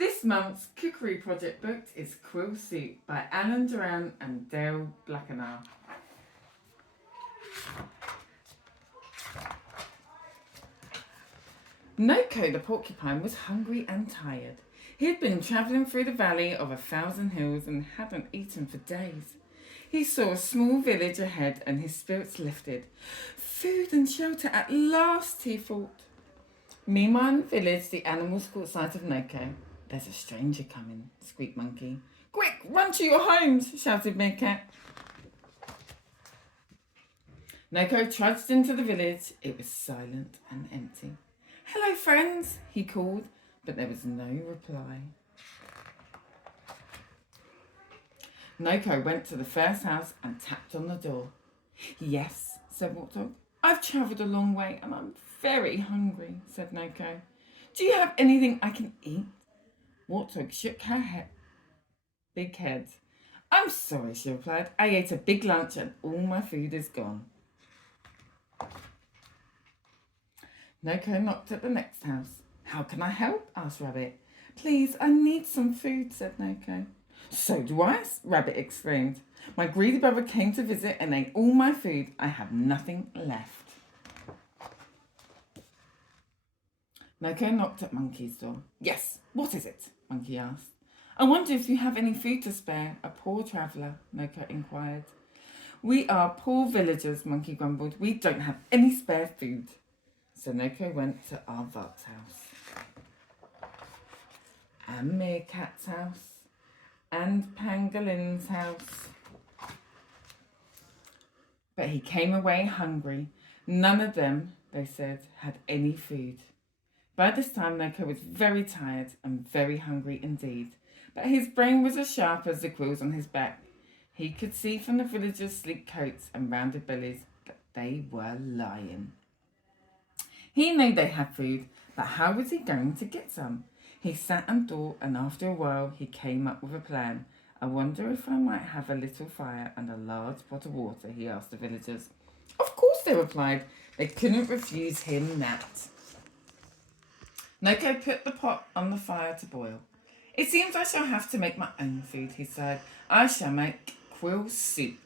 This month's cookery project booked is Quil Soup by Alan Duran and Dale Blackenau. Noko the porcupine was hungry and tired. He had been travelling through the valley of 1,000 hills and hadn't eaten for days. He saw a small village ahead and his spirits lifted. Food and shelter at last, he thought. Meanwhile in the village, the animals caught sight of Noko. There's a stranger coming, squeaked Monkey. Quick, run to your homes, shouted Meerkat. Noko trudged into the village. It was silent and empty. Hello, friends, he called, but there was no reply. Noko went to the first house and tapped on the door. Yes, said Warthog. I've travelled a long way and I'm very hungry, said Noko. Do you have anything I can eat? Warthog shook her big head. I'm sorry, she replied. I ate a big lunch and all my food is gone. Noko knocked at the next house. How can I help? Asked Rabbit. Please, I need some food, said Noko. So do I, Rabbit exclaimed. My greedy brother came to visit and ate all my food. I have nothing left. Noko knocked at Monkey's door. Yes, what is it? Monkey asked. I wonder if you have any food to spare, a poor traveller, Noko inquired. We are poor villagers, Monkey grumbled. We don't have any spare food. So Noko went to Arvat's house, and Meerkat's house, and Pangolin's house. But he came away hungry. None of them, they said, had any food. By this time, Noko was very tired and very hungry indeed, but his brain was as sharp as the quills on his back. He could see from the villagers' sleek coats and rounded bellies that they were lying. He knew they had food, but how was he going to get some? He sat and thought, and after a while he came up with a plan. I wonder if I might have a little fire and a large pot of water, he asked the villagers. Of course, they replied. They couldn't refuse him that. Noko put the pot on the fire to boil. It seems I shall have to make my own food, he said. I shall make Quil soup.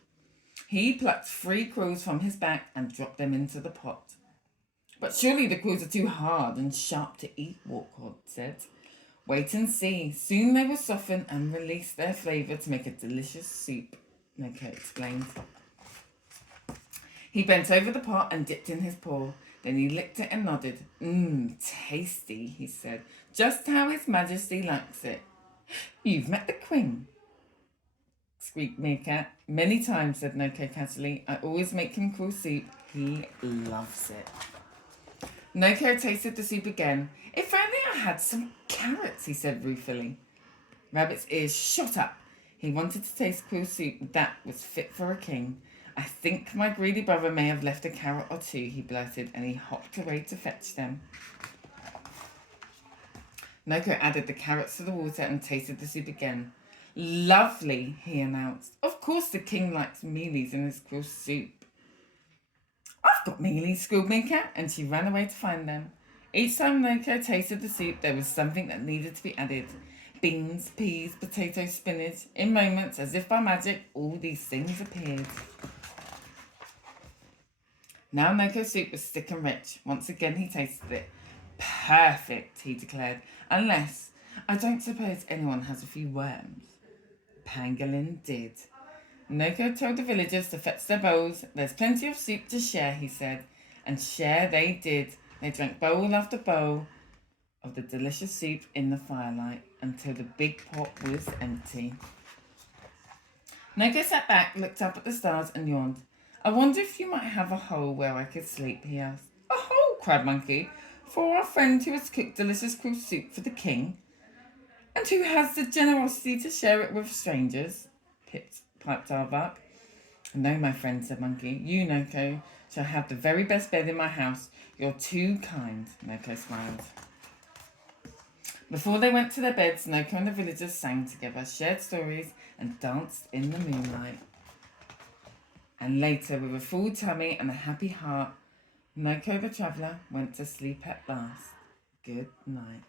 He plucked 3 quills from his back and dropped them into the pot. But surely the quills are too hard and sharp to eat, Warthog said. Wait and see. Soon they will soften and release their flavour to make a delicious soup, Noko explained. He bent over the pot and dipped in his paw. Then he licked it and nodded. Tasty, he said. Just how His Majesty likes it. You've met the Queen, squeaked Meerkat. Many times, said Noko casually. I always make him Quil soup. He loves it. Noko tasted the soup again. If only I had some carrots, he said ruefully. Rabbit's ears shot up. He wanted to taste Quil soup that was fit for a king. I think my greedy brother may have left a carrot or 2, he blurted, and he hopped away to fetch them. Noko added the carrots to the water and tasted the soup again. Lovely, he announced. Of course the king likes mealies in his Quil soup. I've got mealies, squealed Meerkat, and she ran away to find them. Each time Noko tasted the soup, there was something that needed to be added. Beans, peas, potatoes, spinach. In moments, as if by magic, all these things appeared. Now Noko's soup was thick and rich. Once again he tasted it. Perfect, he declared. Unless, I don't suppose anyone has a few worms. Pangolin did. Noko told the villagers to fetch their bowls. There's plenty of soup to share, he said. And share they did. They drank bowl after bowl of the delicious soup in the firelight until the big pot was empty. Noko sat back, looked up at the stars and yawned. I wonder if you might have a hole where I could sleep, he asked. A hole, cried Monkey, for our friend who has cooked delicious Quil soup for the king, and who has the generosity to share it with strangers, piped Arvat. No, my friend, said Monkey. You, Noko, shall have the very best bed in my house. You're too kind, Noko smiled. Before they went to their beds, Noko and the villagers sang together, shared stories, and danced in the moonlight. And later, with a full tummy and a happy heart, Noko the traveller went to sleep at last. Good night.